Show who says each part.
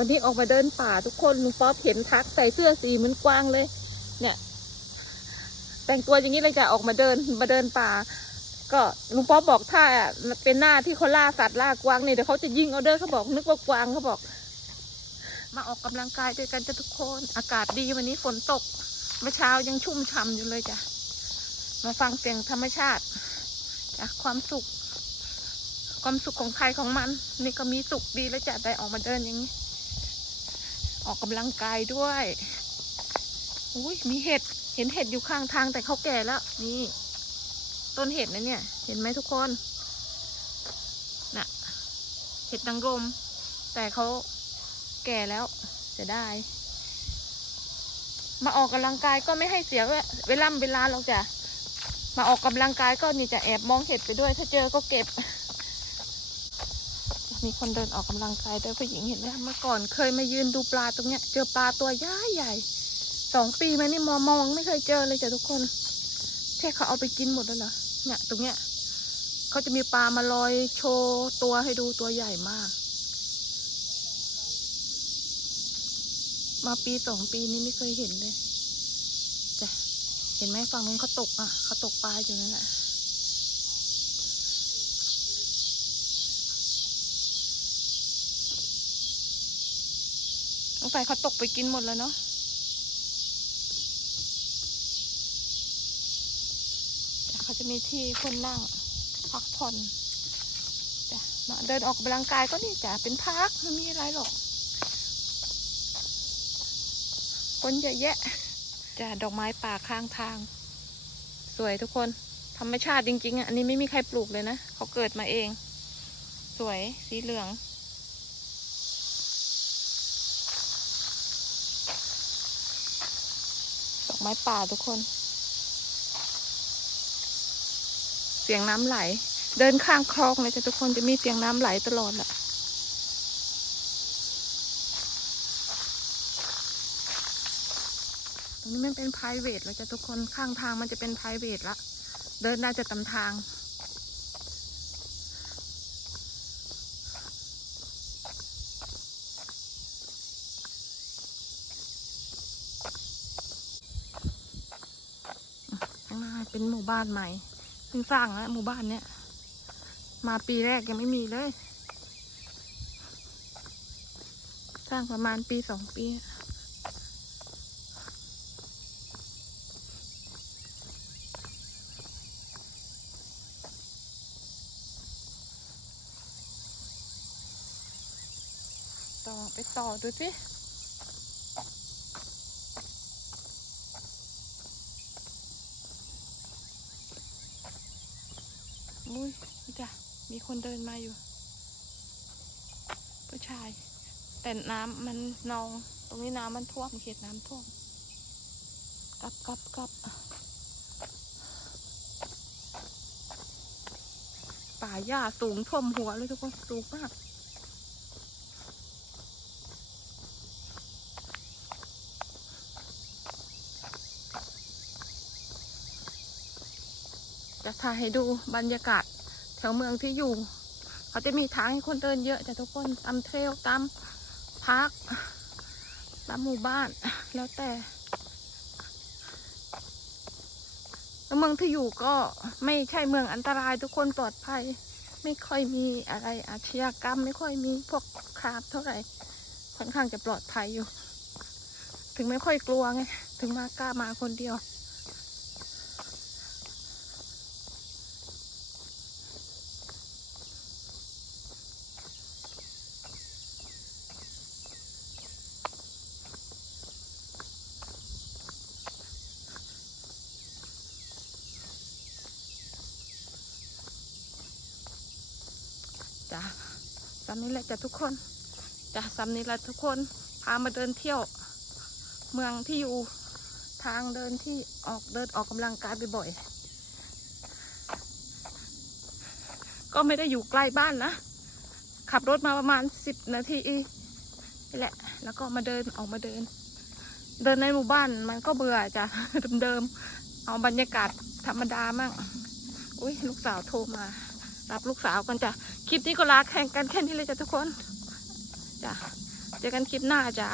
Speaker 1: วันนี้ออกมาเดินป่าทุกคนลุงป๊อปเห็นทักใส่เสื้อสีเหมือนกวางเลย เนี่ย แต่งตัวอย่างนี้เลยจะออกมาเดินมาเดินป่า ก็ลุงป๊อปบอกถ้าเป็นหน้าที่เขาล่าสัตว์ล่ากวางเนี่ยเดี๋ยวเขาจะยิงเอาเด้อเขาบอกนึกว่ากวางเขาบอก มาออกกำลังกายด้วยกันจ้ะทุกคน อากาศดีวันนี้ฝนตกเมื่อเช้ายังชุ่มฉ่ำอยู่เลยจ้ะมาฟังเสียงธรรมชาติจ้ะความสุขความสุขของใครของมัน นี่ก็มีสุขดีแล้วจ้ะได้ออกมาเดินอย่างนี้ ออกกำลังกายด้วยอุ้ยมีเห็ด เห็นเห็ดอยู่ข้างทางแต่เขาแก่แล้ว นี่ ต้นเห็ดนะเนี่ย เห็นไหมทุกคน น่ะ เห็ดนางรม แต่เขาแก่แล้วจะได้ มาออกกำลังกายก็ไม่ให้เสียเวลาเวลาเราจะ มาออกกำลังกายก็นี่จะแอบมองเห็ดไปด้วย ถ้าเจอก็เก็บ มีคนเดินออกกำลังกายด้วยผู้หญิงเห็นไหมเมื่อก่อนเคยมายืนดูปลาตรงเนี้ย เจอปลาตัวใหญ่ใหญ่สองปีมานี่มองมองไม่เคยเจอเลยจ้ะทุกคนแค่เขาเอาไปกินหมดแล้วเหรอเนี่ยตรงเนี้ยเขาจะมีปลามาลอยโชว์ตัวให้ดูตัวใหญ่มาก มาปีสองปีนี้ไม่เคยเห็นเลยจ้ะเห็นไหมฝั่งนู้นเขาตกอะเขาตกปลาอยู่นั่นแหละ งสัยเขาตกไปกินหมดแล้วเนาะเขาจะมีที่คนนั่งพักผ่อนจ้ะมาเดินออกกำลังกายก็นี่จ้ะเป็นพักไม่มีอะไรหรอกคนเยอะแยะจ้ะดอกไม้ป่าข้างทาง สวยทุกคนธรรมชาติจริงๆอะอันนี้ไม่มีใครปลูกเลยนะเขาเกิดมาเอง สวยสีเหลือง ดอกไม้ป่าทุกคน เสียงน้ำไหล เดินข้างคลองเลยจ้ะทุกคนจะมีเสียงน้ำไหลตลอดแหละตรงนี้มันเป็น p r i v a t แล้วจะทุกคนข้างทางมันจะเป็น p r i v a t ละ เดินได้จะตามทาง ข้างหน้า เป็นหมู่บ้านใหม่เพิ่งสร้างแล้วหมู่บ้านเนี้ยมาปีแรกยังไม่มีเลย สร้างประมาณปีสองปีต่อไปต่อดูสิ มุ้ยจ้ะมีคนเดินมาอยู่ ผู้ชาย แต่น้ำมันนอง ตรงนี้น้ำมันท่วมเขตน้ำท่วมกับกับกับป่าหญ้าสูงท่วมหัวเลยทุกคน สูงมาก จะถ่ายให้ดูบรรยากาศแถวเมืองที่อยู่ เขาจะมีทางให้คนเดินเยอะแต่ทุกคนตามเทรลตามพาร์คตามหมู่บ้านแล้วแต่แล้วเมืองที่อยู่ก็ไม่ใช่เมืองอันตรายทุกคนปลอดภัย ไม่ค่อยมีอะไรอาชญากรรม ไม่ค่อยมีพวกคราบเท่าไหร่ค่อนข้างจะปลอดภัยอยู่ ถึงไม่ค่อยกลัวไงถึงมากล้ามาคนเดียว จ้ะซ้ำนี้แหละจ้ะทุกคนจ้ะซ้ำนี้แหละทุกคนพามาเดินเที่ยว เมืองที่อยู่ทางเดินที่ออกเดินออกกำลังกายบ่อยๆก็ไม่ได้อยู่ใกล้บ้านนะ ขับรถมาประมาณสิบนาทีนี่แหละ แล้วก็มาเดินออกมาเดิน เดินในหมู่บ้านมันก็เบื่อจ้ะเดิมๆเอาบรรยากาศธรรมดามั่งอุ้ยลูกสาวโทรมา รับลูกสาวกันจ้ะ คลิปนี้ก็ลาแข่งกันแค่นี้เลยจ้ะทุกคนจ้ะเจอกันคลิปหน้าจ้า